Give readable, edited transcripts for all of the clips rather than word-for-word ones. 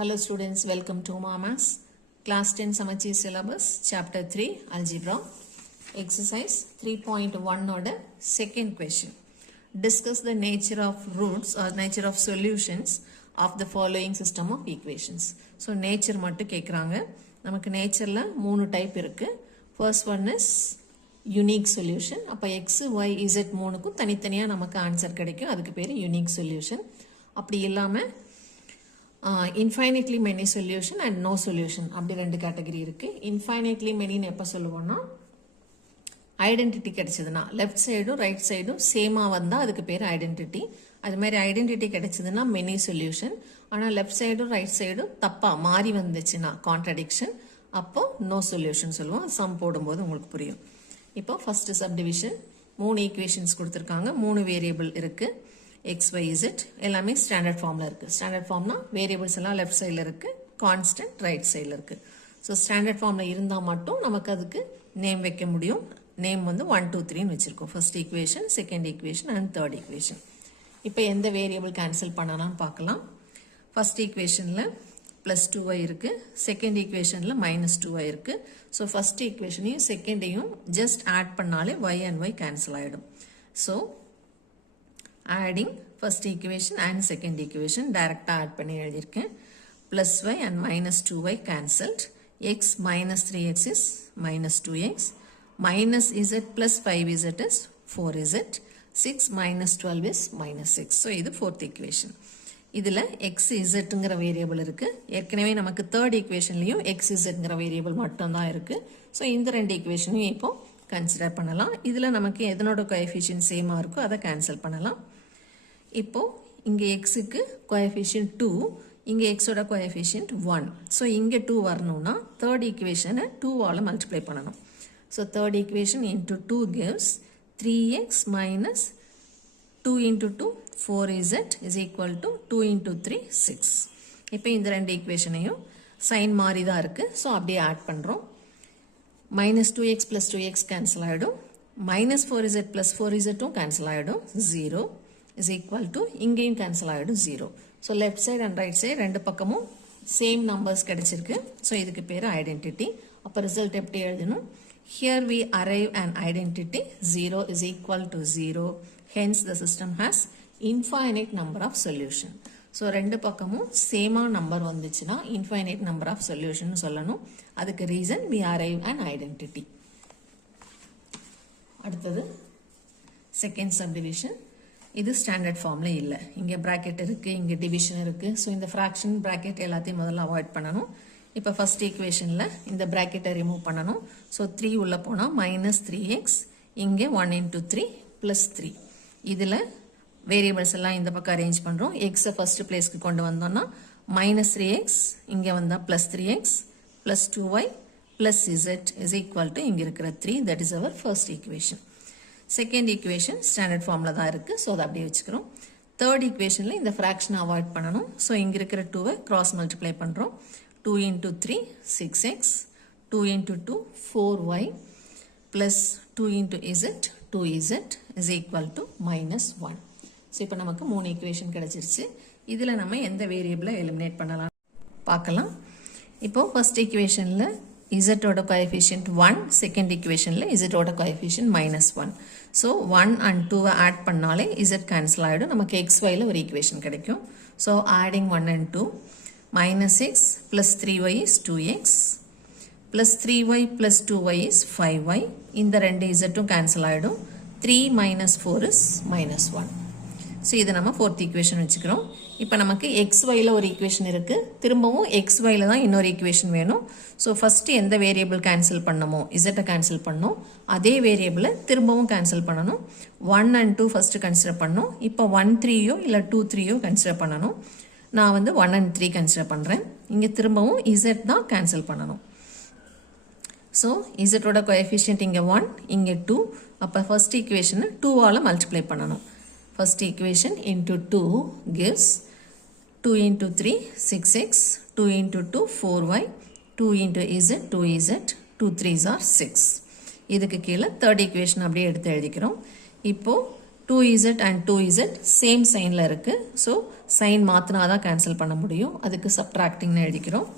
Hello students, welcome to Mamas. Class 10 Samacheer syllabus, chapter 3, Algebra. Exercise 3.1 order, second question. Discuss the nature of roots or nature of solutions of the following system of equations. So nature mattu kekranga. Namakku nature la 3 type irukku. First one is unique solution. அப்ப x, y, z மூணுக்கும் தனித்தனியா நமக்கு answer கிடைக்கும். அதுக்கு பேரு unique solution. அப்படி இல்லாம infinitely many solution and no solution அப்படி ரெண்டு கேட்டகரி இருக்கு. infinitely many எப்ப சொல்லுவோம்னா ஐடென்டிட்டி கிடைச்சதுன்னா லெஃப்ட் சைடும் ரைட் சைடும் சேமா வந்தா அதுக்கு பேர் ஐடென்டிட்டி. அது மாதிரி ஐடென்டிட்டி கிடைச்சதுன்னா மெனி சொல்யூஷன். ஆனால் லெஃப்ட் சைடும் ரைட் சைடும் தப்பா மாறி வந்துச்சுன்னா கான்ட்ரடிக்ஷன், அப்போ நோ சொல்யூஷன் சொல்லுவோம். சம் போடும்போது உங்களுக்கு புரியும். இப்போ ஃபர்ஸ்ட் சப்டிவிஷன் 3 ஈக்குவேஷன்ஸ் கொடுத்துருக்காங்க, 3 வேரியபிள் இருக்கு. x, y, z எல்லாமே ஸ்டாண்டர்ட் ஃபார்ம்ல இருக்கு. ஸ்டாண்டர்ட் ஃபார்ம்னா வேரியபிள்ஸ் எல்லாம் லெஃப்ட் சைடில் இருக்கு, கான்ஸ்டன்ட் ரைட் சைடில் இருக்கு. ஸோ ஸ்டாண்டர்ட் ஃபார்ம்ல இருந்தால் மட்டும் நமக்கு அதுக்கு நேம் வைக்க முடியும். நேம் வந்து 1, 2, 3ன்னு வச்சிருக்கோம். First equation, second equation and third equation. இப்போ எந்த வேரியபிள் கேன்சல் பண்ணலாம்னு பார்க்கலாம். ஃபர்ஸ்ட் ஈக்குவேஷன்ல +2y இருக்கு, செகண்ட் ஈக்குவேஷன்ல -2y இருக்கு. ஸோ ஃபர்ஸ்ட் ஈக்குவேஷனையும் செகண்டையும் ஜஸ்ட் ஆட் பண்ணாலே y and y கேன்சல் ஆயிடும். So adding first equation and second equation direct add பண்ணி எழுதியிருக்கேன். +y and -2y cancelled. x minus 3x is -2x. Minus z plus 5z is 4z. 6 minus 12 is -6. So இது fourth equation. இதில் xzங்கிற variable இருக்கு. ஏற்கனவே நமக்கு third ஈக்குவேஷன்லையும் xzங்கிற variable மட்டும்தான் இருக்கு. So இந்த ரெண்டு ஈக்குவேஷனையும் இப்போ கன்சிடர் பண்ணலாம். இதில் நமக்கு எதனோட கோஎஃபிஷியன்ட் சேமாக இருக்கோ அதை கேன்சல் பண்ணலாம். இப்போ இங்க xக்கு கோஎஃபிஷியன்ட் 2, இங்க xோட கோஎஃபிஷியன்ட் 1. ஸோ இங்க 2 வரணும்னா தேர்ட் ஈக்குவேஷனை 2ஆல மல்டிப்ளை பண்ணணும். So third equation into 2 gives 3x minus 2 into 2 4z is equal to 2 into 3 6. இப்போ இந்த ரெண்டு ஈக்குவேஷனையும் சைன் மாறி தான் இருக்கு. ஸோ அப்படியே ஆட் பண்றோம். -2x plus 2x கேன்சல் ஆயிடும். -4z plus 4z கேன்சல் ஆயிடும். 0 is equal to இங்கேயும் கேன்சல் ஆயிடும் 0. So left side and right side ரெண்டு பக்கமும் சேம் நம்பர்ஸ் கிடைச்சிருக்கு. ஸோ இதுக்கு பேர் ஐடென்டிட்டி. அப்போ ரிசல்ட் எப்படி எழுதணும்? Here we arrive an identity 0 is equal to 0. Hence the system has infinite number of solution. So ரெண்டு பக்கமும் சேமா நம்பர் வந்துச்சுன்னா infinite number of solution சொல்லணும். அதுக்கு reason we arrive an identity. அடுத்தது செகண்ட் சப்டிவிஷன். இது ஸ்டாண்டர்ட் ஃபார்ம்ல இல்ல. இங்க பிராக்கெட் இருக்கு, இங்க டிவிஷன் இருக்கு. ஸோ இந்த ஃபிராக்ஷன் பிராக்கெட் எல்லாத்தையும் முதல்ல அவாய்ட் பண்ணணும். இப்போ ஃபர்ஸ்ட் ஈக்குவேஷன்ல இந்த பிராக்கெட்டை ரிமூவ் பண்ணணும். ஸோ 3 உள்ள போனா -3x, இங்க 1 into 3 plus 3. இதுல வேரியபிள்ஸ் எல்லாம் இந்த பக்கம் அரேஞ்ச் பண்றோம். எக்ஸை ஃபர்ஸ்ட் பிளேஸ்க்கு கொண்டு வந்தோம்னா -3x, இங்க வந்தா +3x plus 2y plus z is equal to இங்க இருக்கிற 3. That is our first equation. Second equation standard ஃபார்ம்ல தான் இருக்கு. ஸோ அதை அப்படியே வச்சுக்கிறோம். தேர்ட் ஈக்குவேஷன்ல இந்த ஃபிராக்ஷனை அவாய்ட் பண்ணணும். ஸோ இங்க இருக்கிற 2வை கிராஸ் மல்டிப்ளை பண்றோம். 2 into 3 6x, 2 into 2 4y plus 2 into z 2z is equal to -1. So இப்போ நமக்கு 3 ஈக்குவேஷன் கிடைச்சிருச்சு. இதுல நம்ம எந்த வேரியபிளை எலிமினேட் பண்ணலாம் பார்க்கலாம். இப்போ ஃபர்ஸ்ட் ஈக்குவேஷன்ல z ஓட கோஎஃபிஷியன்ட் 1, செகண்ட் ஈக்குவேஷன்ல z ஓட கோஎஃபிஷியன்ட் -1. ஸோ 1 and 2 ஆட் பண்ணாலே z கேன்சல் ஆயிடும். நமக்கு xyல ஒரு ஈக்குவேஷன் கிடைக்கும். So adding 1 and 2 -x plus 3y is 2x plus 3y plus 2y is 5y. இந்த ரெண்டு zட்டும் கேன்சல் ஆயிடும். 3 minus 4 is -1. ஸோ இதை நம்ம ஃபோர்த் ஈக்குவேஷன் வச்சுக்கிறோம். இப்போ நமக்கு xyல ஒரு ஈக்குவேஷன் இருக்கு, திரும்பவும் xyல தான் இன்னொரு ஈக்குவேஷன் வேணும். ஸோ ஃபர்ஸ்ட் எந்த வேரியபிள் கேன்சல் பண்ணமோ z கேன்சல் பண்ணோம், அதே வேரியபிளை திரும்பவும் கேன்சல் பண்ணணும். 1 and 2 ஃபர்ஸ்ட் கன்சிடர் பண்ணோம். இப்போ 1 3யோ இல்லை 2 3யோ கன்சிடர் பண்ணணும். நான் வந்து 1 and 3 கன்சிடர் பண்றேன். இங்க திரும்பவும் z தான் கேன்சல் பண்ணணும். ஸோ z ஓட கோஎஃபிஷியன்ட் இங்க 1, இங்க 2. அப்போ ஃபர்ஸ்ட் ஈக்குவேஷனை 2ஆல மல்டிப்ளை பண்ணணும். First equation into 2 gives 2 into 3 6x, 2 into 2 4y, 2 into z 2z, 2 3s are 6. இதுக்கு கீழே third equation அப்படியே எடுத்து எழுதிக்கிறோம். இப்போ 2z and 2z சேம் சைனில் இருக்குது. ஸோ சைன் மாற்றினா தான் கேன்சல் பண்ண முடியும். அதுக்கு சப்ட்ராக்டிங்னு எழுதிக்கிறோம்.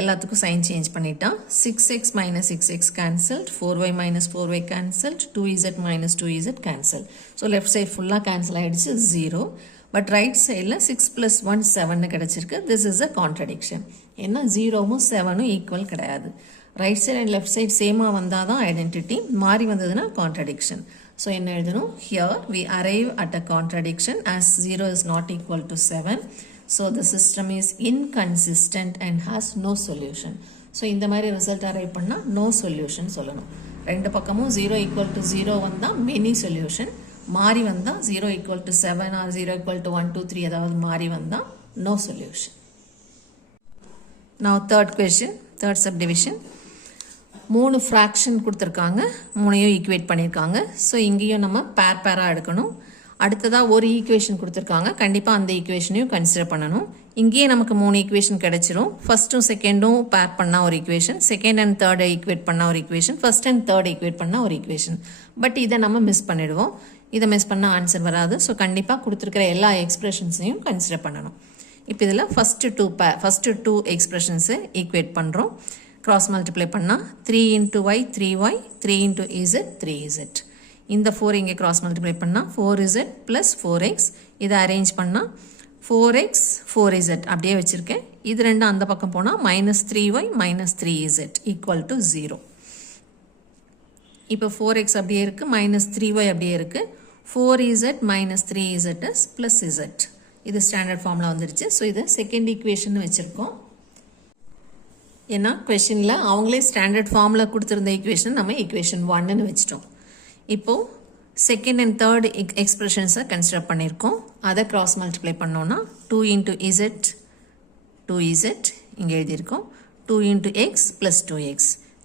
எல்லாத்துக்கும் சைன் சேஞ்ச் பண்ணிட்டா 6x minus 6x cancelled, 4y minus 4y cancelled, 2z minus 2z cancelled. So left side ஃபுல்லாக கேன்சல் ஆகிடுச்சு 0. பட் ரைட் சைடில் 6 plus 1 7 கிடச்சிருக்கு. This is a contradiction. ஏன்னா 0வும் 7ம் ஈக்குவல் கிடையாது. Right side and left side சேமாக வந்தால் தான் ஐடென்டிட்டி, மாறி வந்ததுன்னா கான்ட்ரடிக்ஷன். ஸோ என்ன எழுதணும்? Here we arrive at a contradiction as 0 is not equal to 7. So the system is inconsistent and has no solution. So இந்த மாதிரி ரிசல்ட் அரைவ் பண்ணால் no solution சொல்லணும். ரெண்டு பக்கமும் 0 equal to 0 வந்தால் many solution, மாறி வந்தால் 0 equal to 7 or 0 equal to 1 2 3 ஏதாவது மாறி வந்தால் no solution. Now third question, third subdivision. 3 fraction கொடுத்துருக்காங்க, 3ஐயும் ஈக்குவேட் பண்ணியிருக்காங்க. ஸோ இங்கேயும் நம்ம பேராக எடுக்கணும். அடுத்ததாக ஒரு ஈக்குவேஷன் கொடுத்துருக்காங்க, கண்டிப்பாக அந்த ஈக்குவேஷனையும் கன்சிடர் பண்ணணும். இங்கேயே நமக்கு 3 ஈக்குவேஷன் கிடைச்சிரும். ஃபர்ஸ்ட்டும் செகண்டும் பேர் பண்ணால் ஒரு ஈக்குவேஷன், செகண்ட் அண்ட் தேர்டை ஈக்குவேட் பண்ணால் ஒரு equation, first and third equate பண்ணால் ஒரு ஈக்குவேஷன். பட் இதை நம்ம மிஸ் பண்ணிடுவோம். இதை மிஸ் பண்ணால் ஆன்சர் வராது. ஸோ கண்டிப்பாக கொடுத்துருக்கிற எல்லா எக்ஸ்பிரஷன்ஸையும் கன்சிடர் பண்ணணும். இப்போ இதில் ஃபஸ்ட்டு டூ எக்ஸ்பிரஷன்ஸை ஈக்குவேட் பண்ணுறோம். கிராஸ் மல்டிப்ளை பண்ணால் 3 into y 3y, 3 into z 3z. இந்த 4 இங்கே கிராஸ் மல்டிப்ளை பண்ணால் 4z plus 4x. இதை அரேஞ்ச் பண்ணால் 4x 4z அப்படியே வச்சுருக்கேன். இது ரெண்டு அந்த பக்கம் போனால் -3y -3z ஈக்குவல் டு 0. இப்போ 4x அப்படியே இருக்குது, -3y அப்படியே இருக்குது. 4z -3z is plus z. இது ஸ்டாண்டர்ட் ஃபார்மில் வந்துருச்சு. ஸோ இது செகண்ட் ஈக்குவேஷன் வச்சுருக்கோம். ஏன்னா கொஷனில் அவங்களே ஸ்டாண்டர்ட் ஃபார்மில் கொடுத்துருந்த ஈக்குவேஷன் நம்ம ஈக்குவேஷன் 1ன்னு வச்சிட்டோம். இப்போது செகண்ட் அண்ட் தேர்ட் எக்ஸ்பிரஷன்ஸை கன்சிடர் பண்ணியிருக்கோம். அதை கிராஸ் மல்டிப்ளை பண்ணோன்னா 2 into z 2z இங்கே எழுதியிருக்கோம். 2 into x plus 2x,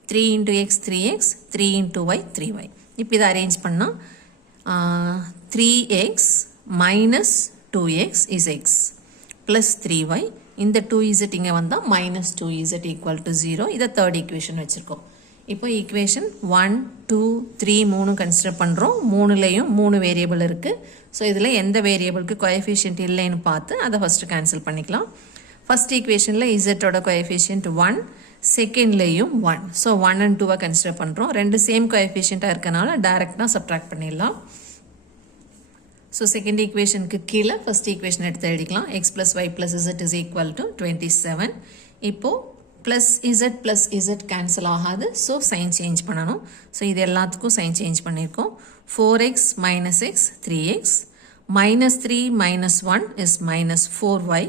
3 into x 3x, 3 into y 3y. இப்போ இதை அரேஞ்ச் பண்ணால் 3x minus 2x is x plus 3y. இந்த 2z இங்கே வந்தால் -2z equal to 0. இதை தேர்ட் ஈக்குவேஷன் வச்சுருக்கோம். இப்போ ஈக்குவேஷன் 1 2 3 3 கன்சிடர் பண்ணுறோம். 3லேயும் 3 வேரியபிள் இருக்குது. ஸோ இதில் எந்த வேரியபிளுக்கு கோஎஃபிஷியன்ட் இல்லைன்னு பார்த்து அதை ஃபஸ்ட்டு கேன்சல் பண்ணிக்கலாம். ஃபஸ்ட் ஈக்குவேஷனில் இசட்டோட கோஎஃபிஷியன்ட் 1, செகண்ட்லேயும் 1. ஸோ 1 and 2 கன்சிடர் பண்ணுறோம். ரெண்டு சேம் கோஎஃபிஷியண்ட்டாக இருக்கனால டைரெக்டாக சப்ட்ராக்ட் பண்ணிடலாம். ஸோ செகண்ட் ஈக்குவேஷனுக்கு கீழே ஃபஸ்ட் ஈக்குவேஷன் எடுத்து எழுதிக்கலாம். x plus y plus z is equal to 27. இப்போது plus Z plus Z cancel ஆகாது. ஸோ சைன் சேஞ்ச் பண்ணணும். ஸோ இது எல்லாத்துக்கும் சைன் சேஞ்ச் பண்ணியிருக்கோம். 4x minus x 3x, -3 minus 1 is -4y.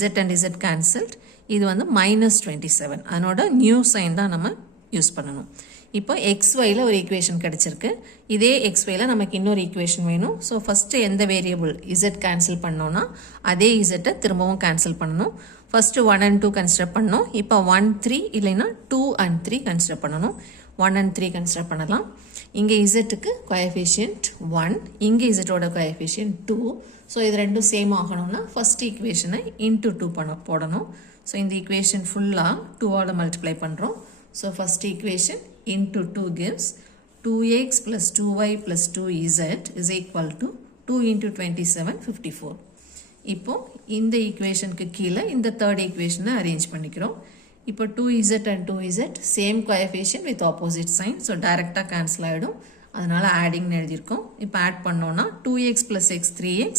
z and z cancelled. இது வந்து -27. அதனோட நியூ சைன் தான் நம்ம யூஸ் பண்ணணும். இப்போ xyல ஒரு ஈக்குவேஷன் கிடச்சிருக்கு. இதே xyல நமக்கு இன்னொரு ஈக்குவேஷன் வேணும். ஸோ ஃபஸ்ட்டு எந்த வேரியபிள் z கேன்சல் பண்ணோன்னா அதே z திரும்பவும் கேன்சல் பண்ணணும். ஃபஸ்ட்டு 1 and 2 கன்சிடர் பண்ணோம். இப்போ 1 3 இல்லைன்னா 2 and 3 கன்சிடர் பண்ணணும். 1 and 3 கன்சிடர் பண்ணலாம். இங்கே இசட்டுக்கு கோஎஃபிஷியன்ட் 1, இங்கே இசட்டோட கோஎஃபிஷியன்ட் 2. ஸோ இது ரெண்டும் சேம் ஆகணும்னா ஃபஸ்ட் ஈக்குவேஷனை into 2 போடணும். ஸோ இந்த ஈக்குவேஷன் ஃபுல்லாக 2ஆல் மல்டிப்ளை பண்ணுறோம். So first equation into 2 gives 2x plus 2y plus 2z is equal to 2 into 27 54. இப்போ இந்த ஈக்குவேஷனுக்கு கீழே இந்த தேர்ட் ஈக்குவேஷனை அரேஞ்ச் பண்ணிக்கிறோம். இப்போ 2z and 2z same coefficient with opposite sign. So டைரெக்டாக கேன்சல் ஆகிடும். அதனால் ஆடிங்னு எழுதியிருக்கோம். இப்போ ஆட் பண்ணோன்னா 2x plus x 3x,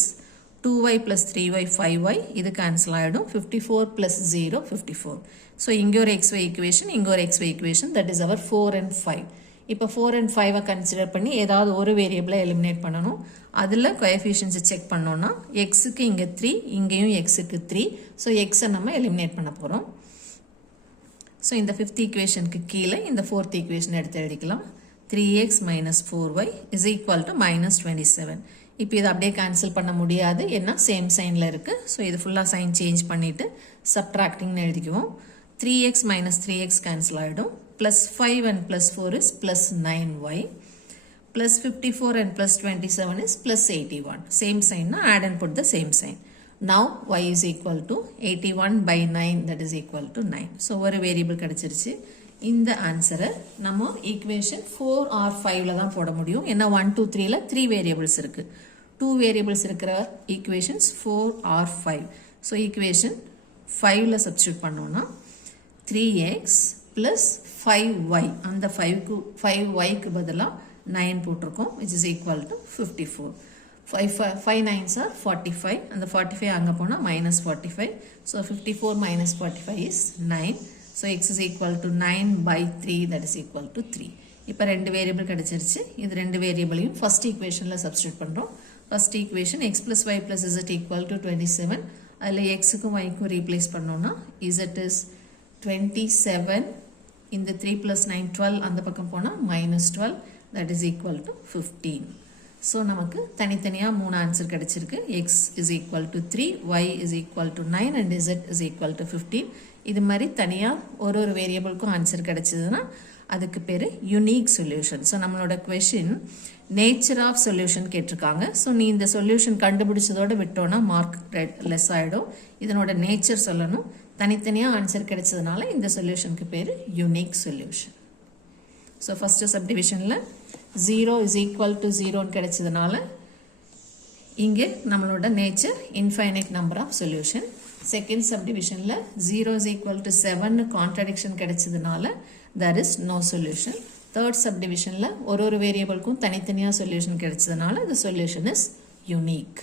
2y plus 3y 5y, இது கேன்சல் ஆகிடும். 54 plus 0 54. ஸோ இங்கே ஒரு xy ஈக்குவேஷன், இங்கே ஒரு xy equation, that is our 4 and 5. இப்போ 4 and 5 கன்சிடர் பண்ணி ஏதாவது ஒரு வேரியபிளை எலிமினேட் பண்ணணும். அதில் கோஎஃபிஷியன்ஸை செக் பண்ணோன்னா எக்ஸுக்கு இங்கே 3, இங்கேயும் எக்ஸுக்கு 3. ஸோ எக்ஸை நம்ம எலிமினேட் பண்ண போகிறோம். ஸோ இந்த ஃபிஃப்த் ஈக்குவேஷனுக்கு கீழே இந்த ஃபோர்த் ஈக்குவேஷன் எடுத்து எழுதிக்கலாம். 3x minus 4y is equal to -27. இப்போ இதை அப்படியே கேன்சல் பண்ண முடியாது, ஏன்னா சேம் சைனில் இருக்குது. ஸோ இது ஃபுல்லாக சைன் சேஞ்ச் பண்ணிவிட்டு சப்ட்ராக்டிங்னு எழுதிக்குவோம். 3x minus 3x cancel ஆகிடும். Plus 5 and plus 4 is plus 9y. Plus 54 and plus 27 is plus 81. Same sign, na? Add and put the same sign. Now y is equal to 81 by 9, that is equal to 9. So ஒரு variable கிடைச்சிருச்சு. இந்த ஆன்சரை நம்ம equation 4 or 5ல தான் போட முடியும். ஏன்னா 1 2 3ல 3 variables இருக்குது. 2 variables இருக்கிற equations 4 or 5. So equation 5ல substitute பண்ணோம்னா 3x plus 5y அந்த 5yக்கு பதிலா 9 போட்டிருக்கோம் which is equal to 54. 5 9s are 45 and the 45 அங்க போனா minus 45. So 54 minus 45 is 9. So x is equal to 9 by 3 that is equal to 3. இப்போ ரெண்டு variable கிடைச்சிருச்சு. இது ரெண்டு வேரியபிளையும் ஃபர்ஸ்ட் ஈக்குவேஷன்ல சப்ஸ்டிட்யூட் பண்றோம். First equation x plus y plus z equal to 27. அதுல x க்கும் y க்கும் ரீப்ளேஸ் பண்ணோம்னா z is 27 இந்த 3 plus 9 12 அந்த பக்கம் போனா minus 12 that is equal to 15. So நமக்கு தனித்தனியா மூணு ஆன்சர் கிடைச்சிருக்கு. x is equal to 3, y is equal to 9 and z is equal to 15. இது மாதிரி தனியா ஒரு வேரியபிளுக்கும் ஆன்சர் கிடைச்சதுன்னா அதுக்கு பேரு யூனிக் சொல்யூஷன். ஸோ நம்மளோட கொஸ்டின் நேச்சர் ஆஃப் சொல்யூஷன் கேட்டிருக்காங்க. ஸோ நீ இந்த சொல்யூஷன் கண்டுபிடிச்சதோட விட்டோன்னா மார்க் லெஸ் ஆகிடும். இதனோட நேச்சர் சொல்லணும். தனித்தனியாக ஆன்சர் கிடைச்சதுனால இந்த சொல்யூஷனுக்கு பேர் யூனிக் சொல்யூஷன். ஸோ ஃபஸ்ட்டு சப்டிவிஷனில் 0 is equal to 0 கிடைச்சதுனால இங்கே நம்மளோட nature infinite number of solution. Second சப்டிவிஷனில் 0 is equal to 7 கான்ட்ரடிக்ஷன் கிடைச்சதுனால there is no solution. Third subdivisionல ஒரு வேரியபிளுக்கும் தனித்தனியா சொல்யூஷன் கிடைச்சதுனால the solution is unique.